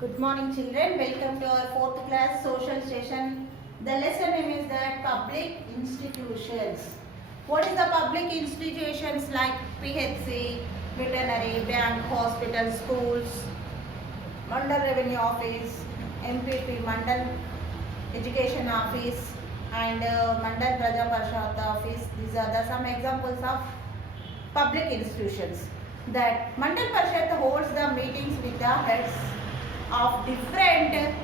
Good morning children, welcome to our 4th class social session. The lesson name is that public institutions. What is the public institutions like PHC, veterinary, bank, hospital, schools, Mandal Revenue Office, MPP, Mandal Education Office and Mandal Praja Parshad Office. These are the some examples of public institutions. That Mandal Parshad holds the meetings with the heads of different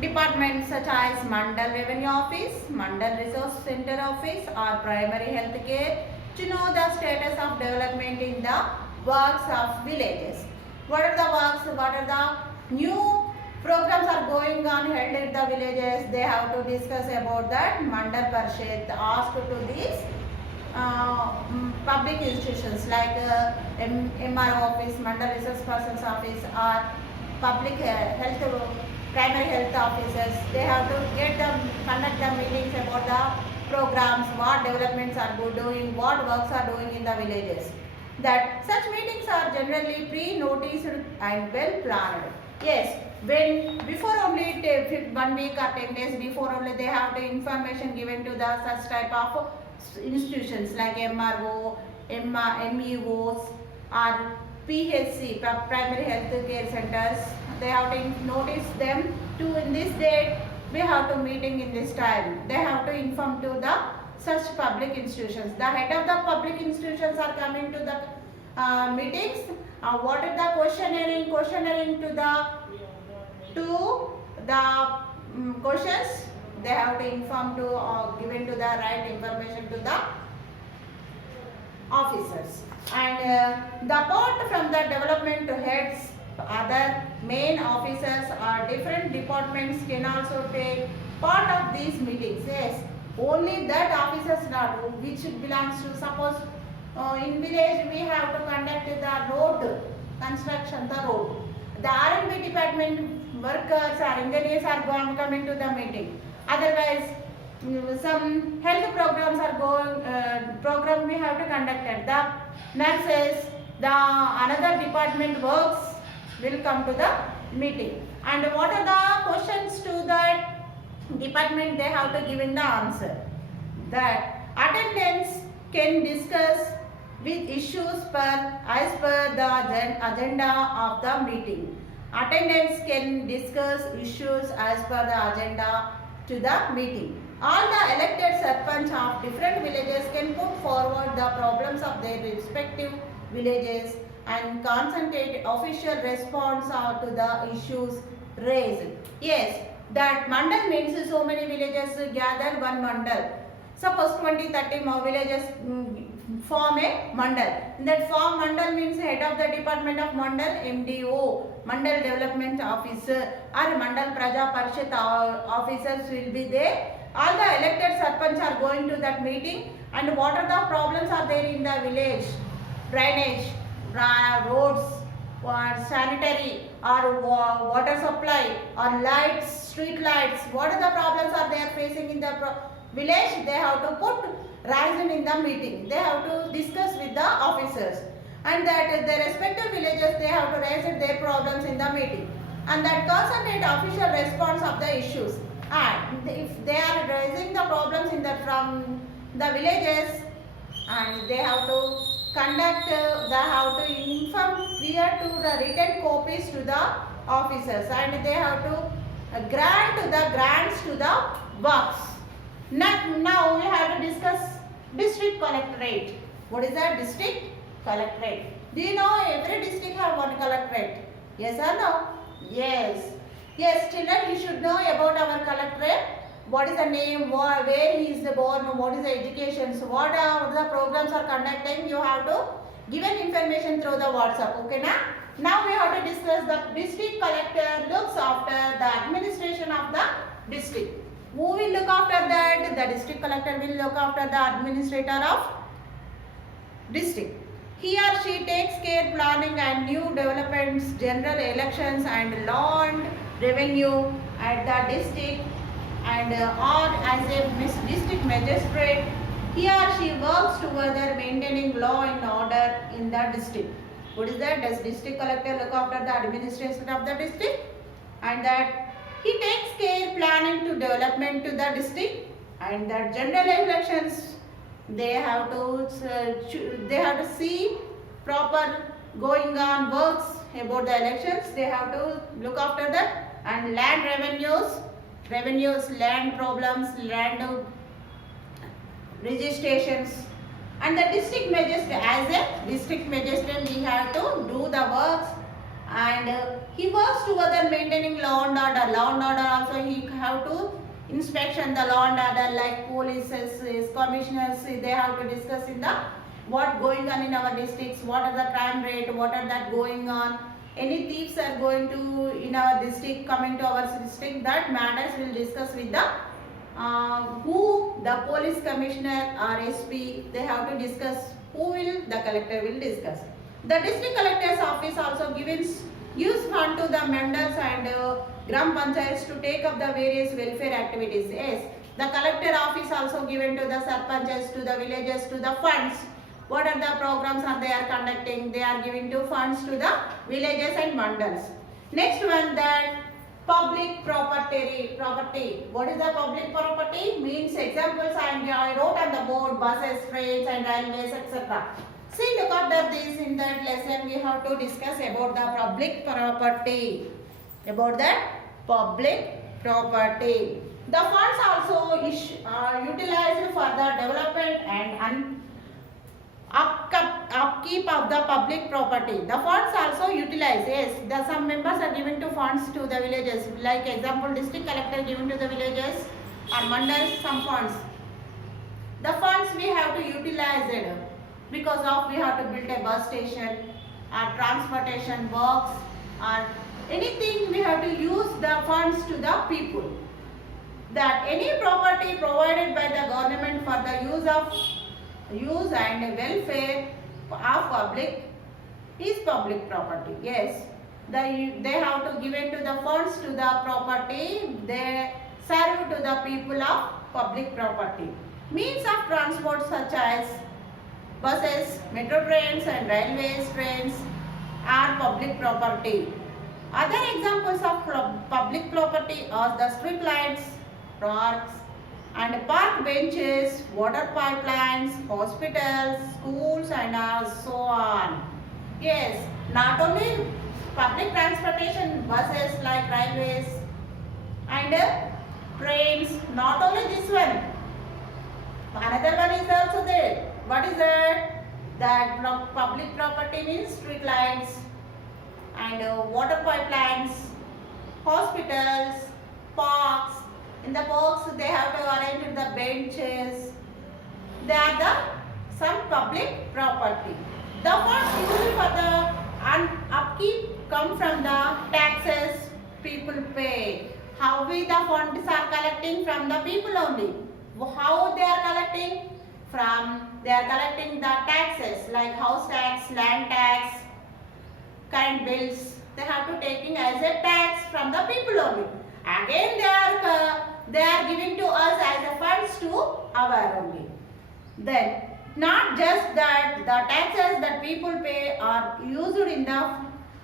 departments such as Mandal Revenue Office, Mandal Resource Center Office or Primary Health Care to know the status of development in the works of villages. What are the works? What are the new programs are going on held at the villages? They have to discuss about that. Mandal Parshad asked to these public institutions like MRO office, Mandal Resource Persons Office or public health, primary health officers. They have to conduct the meetings about the programs, what developments are doing, what works are doing in the villages. That such meetings are generally pre-noticed and well planned. Yes, when before only 1 week or 10 days before only they have the information given to the such type of institutions like MRO, MEOs or PHC, primary health care centers. They have to notice them to in this date we have to meeting in this time. They have to inform to the such public institutions. The head of the public institutions are coming to the meetings. What is the questionnaire to the questions? They have to inform to given to the right information to the officers. And the apart from the development heads, other main officers or different departments can also take part of these meetings. Yes, only that officers not which belongs to suppose in village we have to conduct the road construction, the road. The R&B department workers or engineers are coming to the meeting. Otherwise, some health programs are going. Program we have to conduct it. The nurses, the another department works will come to the meeting. And what are the questions to that department? They have to give in the answer. That attendance can discuss with issues as per the agenda of the meeting. Attendance can discuss issues as per the agenda to the meeting. All the elected sarpanch of different villages can put forward the problems of their respective villages and concentrate official response to the issues raised. Yes, that mandal means so many villages gather one mandal. Suppose 20-30 more villages form a mandal. That form mandal means head of the department of mandal, MDO, mandal development officer or mandal praja parshad officers will be there. All the elected sarpanch are going to that meeting, and what are the problems are there in the village? Drainage, roads, or sanitary, or water supply, or lights, street lights. What are the problems are they facing in the village? They have to put raised in the meeting. They have to discuss with the officers, and that the respective villages they have to raise their problems in the meeting, and that concentrate official response of the issues. And if they are raising the problems in the from the villages, and they have to conduct, they have to inform prior to the written copies to the officers, and they have to grant the grants to the works. Now we have to discuss district collectorate. What is that district collectorate? Do you know every district have one collectorate? Yes or no? Yes. Yes, children, you should know about our collectorate. What is the name, where he is born, what is the education, so what are the programs are conducting, you have to give an information through the WhatsApp. Okay, now we have to discuss the district collector looks after the administration of the district. Who will look after that? The district collector will look after the administrator of district. He or she takes care planning and new developments, general elections and law and revenue at the district, and or as a district magistrate. He or she works together maintaining law and order in the district. What is that? Does district collector look after the administration of the district? and that he takes care planning to development to the district, and that general elections they have to see proper going on works about the elections. They have to look after that, and land revenues, land problems, land registrations, and the district magistrate, as a district magistrate we have to do the works, and he works together maintaining law and order. Law and order also he have to inspection the law and order, like polices, commissioners, they have to discuss in the what going on in our districts, what are the crime rate, what are that going on, any thieves are going to in our district, coming to our district, that matters will discuss with the who the police commissioner or SP, they have to discuss, who will the collector will discuss. The district collector's office also gives fund to the mandals and gram panchayats to take up the various welfare activities. Yes, the collector office also given to the sarpanchas, to the villages, to the funds. What are the programs are they are conducting? They are giving to funds to the villages and mandals. Next one, that public property. What is the public property? Means examples I wrote on the board: buses, trains and railways, etc. See, look at this in that lesson we have to discuss about the public property. About that public property. The funds also are utilized for the development and upkeep of the public property. The funds also utilized. Yes, some members are given to funds to the villages. Like example, district collector given to the villages or mandals some funds. The funds we have to utilize it because of we have to build a bus station or transportation works or anything, we have to use the funds to the people. That any property provided by the government for the use and welfare of public is public property. Yes, they have to give it to the funds to the property, they serve to the people of public property. Means of transport such as buses, metro trains and railways trains are public property. Other examples of public property are the street lights, parks and park benches, water pipelines, hospitals, schools and so on. Yes, not only public transportation, buses like railways and trains, not only this one. Another one is also there. What is that? That public property means street lights and water pipelines, hospitals, parks. In the parks they have to arrange the benches. They are some public property. The funds used for the upkeep come from the taxes people pay. How we the funds are collecting from the people only. How they are collecting? They are collecting the taxes like house tax, land tax, current bills. They have to taking as a tax from the people only. Again they are giving to us as a funds to our only. Then not just that, the taxes that people pay are used in the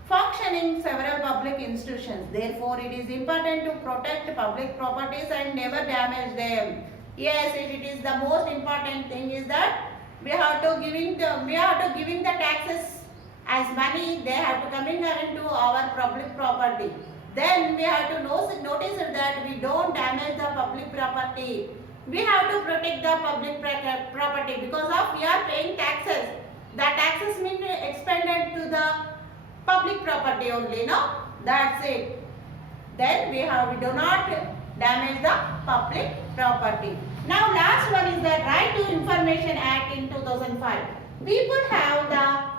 functioning several public institutions. Therefore, it is important to protect public properties and never damage them. Yes, it is the most important thing is that we have to giving the taxes as money. They have to coming into our public property. Then we have to notice that we don't damage the public property. We have to protect the public property because of we are paying taxes. The taxes mean expended to the public property only, no? That's it. Then we do not damage the public property. Now last one is the Right to Information Act in 2005. People have the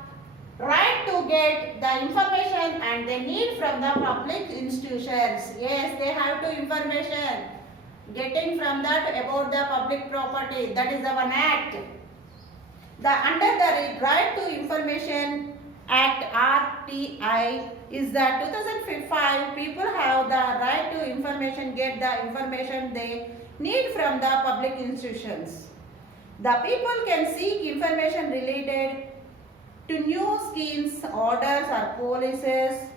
right to get the information and they need from the public institutions. Yes, they have to information getting from that about the public property. That is the one act. Under the Right to Information Act RTI is that 2005 people have the right to information, get the information they need from the public institutions. The people can seek information related to new schemes, orders or policies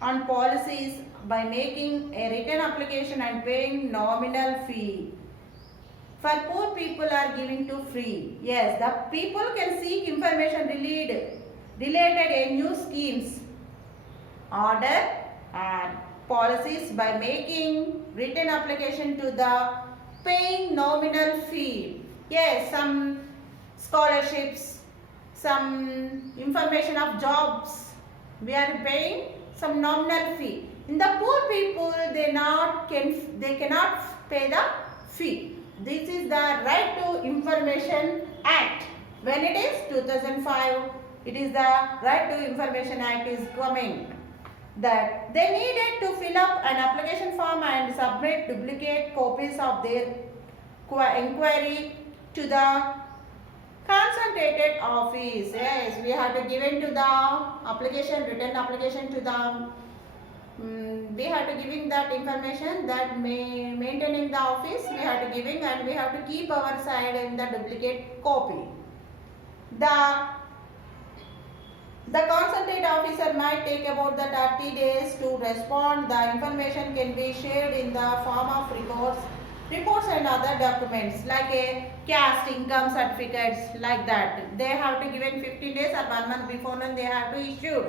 on policies by making a written application and paying nominal fee. For poor people are giving to free. Yes, the people can seek information related a new schemes, order and policies by making written application to the paying nominal fee. Yes, some scholarships, some information of jobs, we are paying some nominal fee. In the poor people, they cannot pay the fee. This is the Right to Information Act. When it is 2005, it is the Right to Information Act is coming. That they needed to fill up an application form and submit duplicate copies of their inquiry to the consultated office. Yes, we have to give it to the application, written application to the we have to giving that information that maintaining the office we have to giving, and we have to keep our side in the duplicate copy. The consultate officer might take about the 30 days to respond. The information can be shared in the form of reports and other documents like a caste, income certificates, like that. They have to give in 15 days or 1 month before and they have to issue.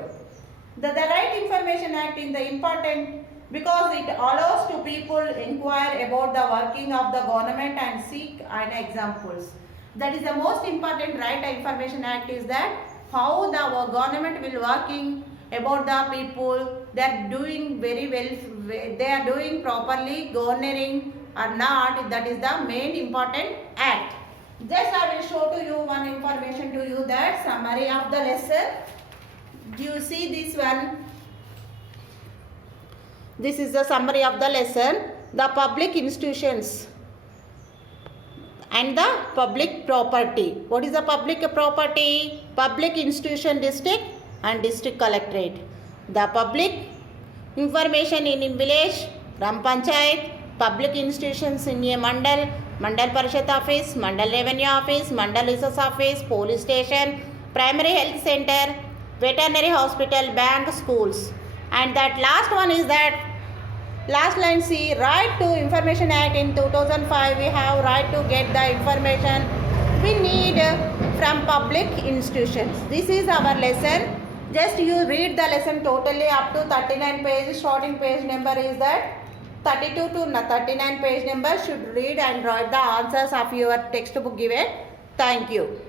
The Right Information Act is the important because it allows to people inquire about the working of the government and seek an examples. That is the most important Right Information Act, is that how the government will working about the people, they are doing very well, they are doing properly governing or not. That is the main important act. Just I will show to you one information to you, that summary of the lesson. Do you see this one? This is the summary of the lesson. The public institutions and the public property. What is the public property? Public institution district and district collectorate. The public information in village, Gram Panchayat, public institutions in a mandal, mandal parishad office, mandal revenue office, mandal resource office, police station, primary health center, veterinary hospital, bank, schools. And that last one is that last line, see, Right to Information Act in 2005, we have right to get the information we need from public institutions. This is our lesson. Just you read the lesson totally up to 39 pages. Starting page number is that 32 to 39 page number should read and write the answers of your textbook given. Thank you.